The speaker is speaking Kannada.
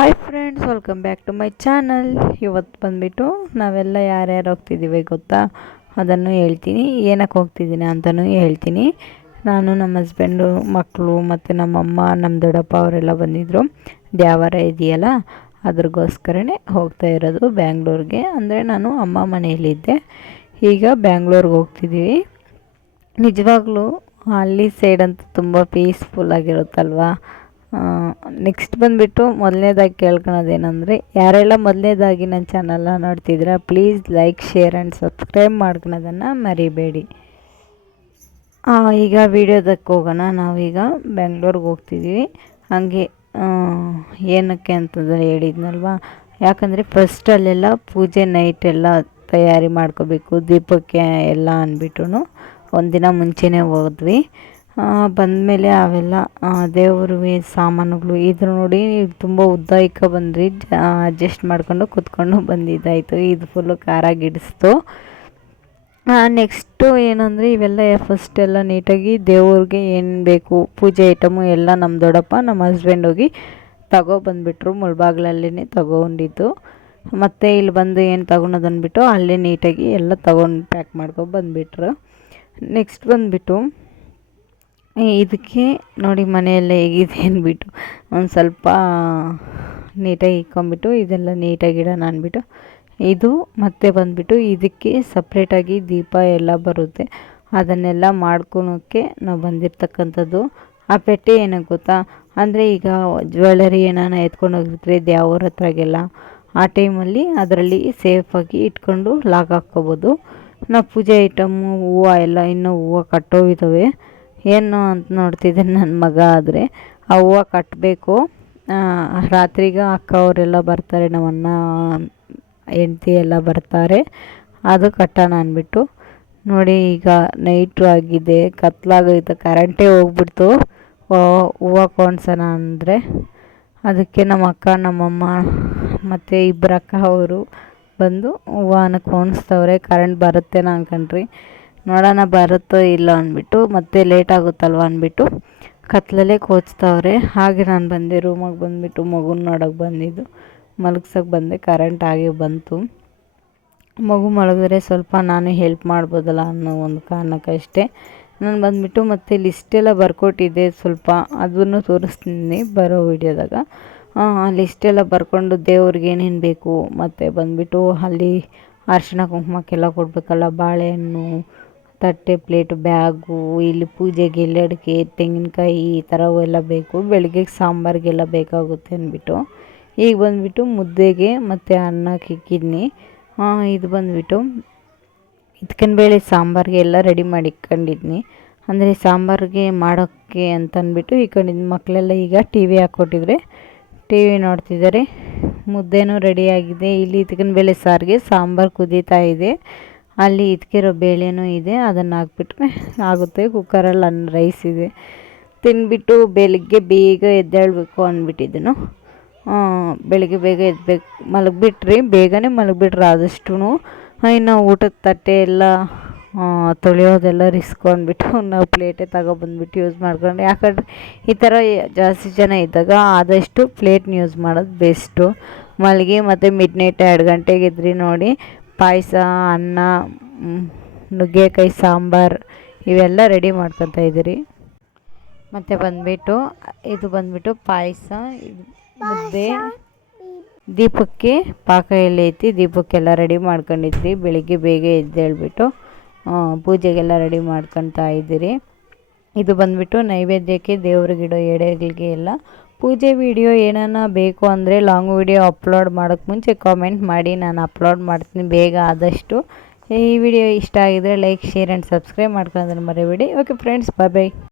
Hi friends welcome back to my channel ಇವತ್ತು ಬಂದುಬಿಟ್ಟು ನಾವೆಲ್ಲ ಯಾರ್ಯಾರು ಹೋಗ್ತಿದ್ದೀವಿ ಗೊತ್ತಾ? ಅದನ್ನು ಹೇಳ್ತೀನಿ. ಏನಕ್ಕೆ ಹೋಗ್ತಿದ್ದೀನಿ ಅಂತಲೂ ಹೇಳ್ತೀನಿ. ನಾನು ನಮ್ಮ ಹಸ್ಬೆಂಡು ಮಕ್ಕಳು ಮತ್ತು ನಮ್ಮಮ್ಮ ನಮ್ಮ ದೊಡ್ಡಪ್ಪ ಅವರೆಲ್ಲ ಬಂದಿದ್ದರು ದ್ಯಾವರ ಇದೆಯಲ್ಲ, ಅದ್ರಿಗೋಸ್ಕರನೇ ಹೋಗ್ತಾ ಇರೋದು ಬ್ಯಾಂಗ್ಳೂರಿಗೆ. ಅಂದರೆ ನಾನು ಅಮ್ಮ ಮನೆಯಲ್ಲಿದ್ದೆ. ಈಗ ಬ್ಯಾಂಗ್ಳೂರಿಗೆ ಹೋಗ್ತಿದ್ದೀವಿ. ನಿಜವಾಗ್ಲೂ ಅಲ್ಲಿ ಸೈಡ್ ಅಂತೂ ತುಂಬ ಪೀಸ್ಫುಲ್ ಆಗಿರುತ್ತಲ್ವಾ? ನೆಕ್ಸ್ಟ್ ಬಂದುಬಿಟ್ಟು ಮೊದಲನೇದಾಗಿ ಕೇಳ್ಕೊಳೋದೇನೆಂದರೆ, ಯಾರೆಲ್ಲ ಮೊದಲನೇದಾಗಿ ನನ್ನ ಚಾನಲ್ನ ನೋಡ್ತಿದ್ದೀರಾ please like share and subscribe ಮಾಡ್ಕೊಳೋದನ್ನು ಮರಿಬೇಡಿ. ಈಗ ವೀಡಿಯೋದಕ್ಕೆ ಹೋಗೋಣ. ನಾವೀಗ ಬೆಂಗ್ಳೂರಿಗೆ ಹೋಗ್ತಿದ್ದೀವಿ ಹಾಗೆ ಏನಕ್ಕೆ ಅಂತಂದರೆ ಹೇಳಿದ್ನಲ್ವ? ಯಾಕಂದರೆ ಫಸ್ಟ್ ಅಲ್ಲೆಲ್ಲ ಪೂಜೆ ನೈಟ್ ಎಲ್ಲ ತಯಾರಿ ಮಾಡ್ಕೋಬೇಕು, ದೀಪಕ್ಕೆ ಎಲ್ಲ ಅಂದ್ಬಿಟ್ಟು ಒಂದಿನ ಮುಂಚೆನೇ ಹೋದ್ವಿ. ಬಂದಮೇಲೆ ಅವೆಲ್ಲ ದೇವ್ರಿಗೆ ಸಾಮಾನುಗಳು ಇದ್ರ ನೋಡಿ ತುಂಬ ಉದ್ದ ಇಕ್ಕ ಬಂದ್ರಿ ಅಡ್ಜಸ್ಟ್ ಮಾಡ್ಕೊಂಡು ಕುತ್ಕೊಂಡು ಬಂದಿದ್ದಾಯಿತು. ಇದು ಫುಲ್ಲು ಖಾರ ಗಿಡಿಸ್ತು. ನೆಕ್ಸ್ಟು ಏನಂದರೆ ಇವೆಲ್ಲ ಫಸ್ಟ್ ಎಲ್ಲ ನೀಟಾಗಿ ದೇವ್ರಿಗೆ ಏನು ಬೇಕು, ಪೂಜೆ ಐಟಮು ಎಲ್ಲ ನಮ್ಮ ದೊಡ್ಡಪ್ಪ ನಮ್ಮ ಹಸ್ಬೆಂಡ್ ಹೋಗಿ ತಗೊಬಂದ್ಬಿಟ್ರು ಮುಳ್ಬಾಗ್ಲಲ್ಲೇ ತಗೊಂಡಿದ್ದು. ಮತ್ತು ಇಲ್ಲಿ ಬಂದು ಏನು ತಗೊಳೋದು ಅಂದ್ಬಿಟ್ಟು ಅಲ್ಲೇ ನೀಟಾಗಿ ಎಲ್ಲ ತಗೊಂಡು ಪ್ಯಾಕ್ ಮಾಡ್ಕೊಂಡು ಬಂದುಬಿಟ್ರು. ನೆಕ್ಸ್ಟ್ ಬಂದುಬಿಟ್ಟು ಇದಕ್ಕೆ ನೋಡಿ ಮನೆಯಲ್ಲೇ ಹೇಗಿದೆ ಅಂದ್ಬಿಟ್ಟು. ಒಂದು ಸ್ವಲ್ಪ ನೀಟಾಗಿ ಇಕ್ಕೊಂಬಿಟ್ಟು ಇದೆಲ್ಲ ನೀಟಾಗಿ ಇಡೋಣ ಅಂದ್ಬಿಟ್ಟು. ಇದು ಮತ್ತೆ ಬಂದುಬಿಟ್ಟು ಇದಕ್ಕೆ ಸಪ್ರೇಟಾಗಿ ದೀಪ ಎಲ್ಲ ಬರುತ್ತೆ. ಅದನ್ನೆಲ್ಲ ಮಾಡ್ಕೊಳೋಕ್ಕೆ ನಾವು ಬಂದಿರತಕ್ಕಂಥದ್ದು. ಆ ಪೆಟ್ಟೆ ಏನಕ್ಕೆ ಗೊತ್ತಾ? ಅಂದರೆ ಈಗ ಜ್ಯುವೆಲರಿ ಏನಾನ ಎತ್ಕೊಂಡು ಹೋಗಿರ್ತೀರಿ ದೇವ್ರ ಹತ್ರಗೆಲ್ಲ, ಆ ಟೈಮಲ್ಲಿ ಅದರಲ್ಲಿ ಸೇಫಾಗಿ ಇಟ್ಕೊಂಡು ಲಾಕ್ ಹಾಕ್ಕೋಬೋದು. ನಾವು ಪೂಜೆ ಐಟಮ್ಮು ಹೂವು ಎಲ್ಲ ಇನ್ನೂ ಹೂವು ಕಟ್ಟೋಗಿದ್ದಾವೆ ಏನು ಅಂತ ನೋಡ್ತಿದ್ದೆ ನನ್ನ ಮಗ ಆದರೆ. ಆ ಹೂವು ಕಟ್ಟಬೇಕು ರಾತ್ರಿಗೆ ಅಕ್ಕ ಅವರೆಲ್ಲ ಬರ್ತಾರೆ ನಮ್ಮನ್ನ ಹೆಂಡ್ತಿ ಎಲ್ಲ ಬರ್ತಾರೆ. ಅದು ಕಟ್ಟೋಣ ಅಂದ್ಬಿಟ್ಟು. ನೋಡಿ, ಈಗ ನೈಟು ಆಗಿದೆ. ಕತ್ಲಾಗೋಯ್ತು, ಕರೆಂಟೇ ಹೋಗ್ಬಿಡ್ತು. ಹೂವು ಕೋಣ್ಸೋಣ ಅಂದರೆ. ಅದಕ್ಕೆ ನಮ್ಮ ಅಕ್ಕ, ನಮ್ಮಮ್ಮ ಮತ್ತು ಇಬ್ಬರಕ್ಕ ಅವರು ಬಂದು ಹೂವನ ಕೋಣಿಸ್ತವ್ರೆ. ಕರೆಂಟ್ ಬರುತ್ತೇನೋ ಅನ್ಕೊಂಡ್ರಿ. ನೋಡೋಣ ಬರುತ್ತೋ ಇಲ್ಲ ಅಂದ್ಬಿಟ್ಟು, ಮತ್ತೆ ಲೇಟ್ ಆಗುತ್ತಲ್ವ ಅಂದ್ಬಿಟ್ಟು ಕತ್ಲಲ್ಲೇ ಕೋಚ್ತವ್ರೆ. ಹಾಗೆ ನಾನು ಬಂದೆ ರೂಮಾಗೆ ಬಂದುಬಿಟ್ಟು ಮಗುನ ನೋಡೋಕೆ ಬಂದಿದ್ದು. ಮಲಗ್ಸೋಕೆ ಬಂದೆ ಕರೆಂಟ್ ಆಗಿ ಬಂತು. ಮಗು ಮಲಗಿದ್ರೆ ಸ್ವಲ್ಪ ನಾನು ಹೆಲ್ಪ್ ಮಾಡ್ಬೋದಲ್ಲ ಅನ್ನೋ ಒಂದು ಕಾರಣಕ್ಕಷ್ಟೇ ನಾನು ಬಂದುಬಿಟ್ಟು ಮತ್ತೆ ಲಿಸ್ಟೆಲ್ಲ ಬರ್ಕೊಟ್ಟಿದ್ದೆ ಸ್ವಲ್ಪ, ಅದನ್ನು ತೋರಿಸ್ತೀನಿ ಬರೋ ವಿಡಿಯೋದಾಗ. ಲಿಸ್ಟೆಲ್ಲ ಬರ್ಕೊಂಡು ದೇವ್ರಿಗೆ ಏನೇನು ಬೇಕು, ಮತ್ತು ಬಂದುಬಿಟ್ಟು ಅಲ್ಲಿ ಅರಿಶಿಣ ಕುಂಕುಮಕ್ಕೆಲ್ಲ ಕೊಡಬೇಕಲ್ಲ ಬಾಳೆಹಣ್ಣು ತಟ್ಟೆ ಪ್ಲೇಟು, ಬ್ಯಾಗು, ಇಲ್ಲಿ ಪೂಜೆಗೆ ಎಲೆ ತೆಂಗಿನಕಾಯಿ ಈ ಥರವೆಲ್ಲ ಬೇಕು. ಬೆಳಗ್ಗೆ ಸಾಂಬಾರಿಗೆಲ್ಲ ಬೇಕಾಗುತ್ತೆ ಅಂದ್ಬಿಟ್ಟು. ಈಗ ಬಂದುಬಿಟ್ಟು ಮುದ್ದೆಗೆ ಮತ್ತು ಅನ್ನಕ್ಕೆ ಕಿಡ್ನಿ. ಇದು ಬಂದುಬಿಟ್ಟು ಬೇಳೆ ಸಾಂಬಾರಿಗೆ ಎಲ್ಲ ರೆಡಿ ಮಾಡಿ ಇಟ್ಕೊಂಡಿದ್ನಿ. ಅಂದರೆ ಸಾಂಬಾರಿಗೆ ಮಾಡೋಕ್ಕೆ ಅಂತಂದ್ಬಿಟ್ಟು ಇಟ್ಕೊಂಡಿದ್ನಿ. ಮಕ್ಕಳೆಲ್ಲ ಈಗ ಟಿ ವಿ ಹಾಕ್ಕೊಟ್ಟಿದ್ರೆ, ಟಿ ವಿ ನೋಡ್ತಿದ್ದಾರೆ. ಮುದ್ದೆನೂ ರೆಡಿಯಾಗಿದೆ ಇಲ್ಲಿ ಬೇಳೆ ಸಾರಿಗೆ ಸಾಂಬಾರು ಕುದೀತಾ ಇದೆ. ಅಲ್ಲಿ ಇದಕ್ಕಿರೋ ಬೇಳೆನೂ ಇದೆ, ಅದನ್ನು ಹಾಕ್ಬಿಟ್ರೆ ಆಗುತ್ತೆ. ಕುಕ್ಕರಲ್ಲಿ ಅನ್ನ, ರೈಸ್ ಇದೆ. ತಿಂದ್ಬಿಟ್ಟು ಬೆಳಗ್ಗೆ ಬೇಗ ಎದ್ದೇಳಬೇಕು ಅಂದ್ಬಿಟ್ಟಿದ್ದನು. ಬೆಳಗ್ಗೆ ಬೇಗ ಎದ್ಬೇಕು, ಮಲಗಿಬಿಟ್ರಿ, ಬೇಗನೆ ಮಲಗಿಬಿಟ್ರೆ ಆದಷ್ಟು ಇನ್ನು ಊಟದ ತಟ್ಟೆ ಎಲ್ಲ ತೊಳೆಯೋದೆಲ್ಲ ರಿಸ್ಕ್ ಅಂದ್ಬಿಟ್ಟು ನಾವು ಪ್ಲೇಟೇ ತಗೊಬಂದ್ಬಿಟ್ಟು ಯೂಸ್ ಮಾಡ್ಕೊಂಡು. ಯಾಕಂದರೆ ಈ ಥರ ಜಾಸ್ತಿ ಜನ ಇದ್ದಾಗ ಆದಷ್ಟು ಪ್ಲೇಟ್ನ ಯೂಸ್ ಮಾಡೋದು ಬೆಸ್ಟು. ಮಲಗಿ ಮತ್ತು ಮಿಡ್ ನೈಟ್ ಎರಡು ಗಂಟೆಗೆ ಇದ್ರಿ ನೋಡಿ ಪಾಯಸ, ಅನ್ನ ನುಗ್ಗೆಕಾಯಿ, ಸಾಂಬಾರು ಇವೆಲ್ಲ ರೆಡಿ ಮಾಡ್ಕೊತಾ ಇದ್ದೀರಿ. ಮತ್ತು ಬಂದುಬಿಟ್ಟು, ಇದು ಬಂದುಬಿಟ್ಟು ಪಾಯಸ ಮುದ್ದೆ. ದೀಪಕ್ಕೆ ಪಾಕ ಎಲ್ಲ ಐತಿ, ದೀಪಕ್ಕೆಲ್ಲ ರೆಡಿ ಮಾಡ್ಕೊಂಡಿದ್ರಿ ಬೆಳಿಗ್ಗೆ ಬೇಗ ಎದ್ದೇಳ್ಬಿಟ್ಟು ಪೂಜೆಗೆಲ್ಲ ರೆಡಿ ಮಾಡ್ಕೊತಾ ಇದ್ದೀರಿ. ಇದು ಬಂದುಬಿಟ್ಟು ನೈವೇದ್ಯಕ್ಕೆ ದೇವ್ರಿಗಿಡೋ ಎಡೆಗಳಿಗೆ ಎಲ್ಲ ಪೂಜೆ ವಿಡಿಯೋ ಏನಾನ ಬೇಕು ಅಂದರೆ ಲಾಂಗ್ ವಿಡಿಯೋ ಅಪ್ಲೋಡ್ ಮಾಡೋಕ್ಕೆ ಮುಂಚೆ ಕಾಮೆಂಟ್ ಮಾಡಿ, ನಾನು ಅಪ್ಲೋಡ್ ಮಾಡ್ತೀನಿ, ಬೇಗ ಆದಷ್ಟು. ಈ ವಿಡಿಯೋ ಇಷ್ಟ ಆಗಿದರೆ ಲೈಕ್ ಶೇರ್ ಆ್ಯಂಡ್ ಸಬ್ಸ್ಕ್ರೈಬ್ ಮಾಡ್ಕೊಳ್ಳೋದನ್ನು ಮರಿಬೇಡಿ. ಓಕೆ ಫ್ರೆಂಡ್ಸ್ ಬಾಯ್ ಬಾಯ್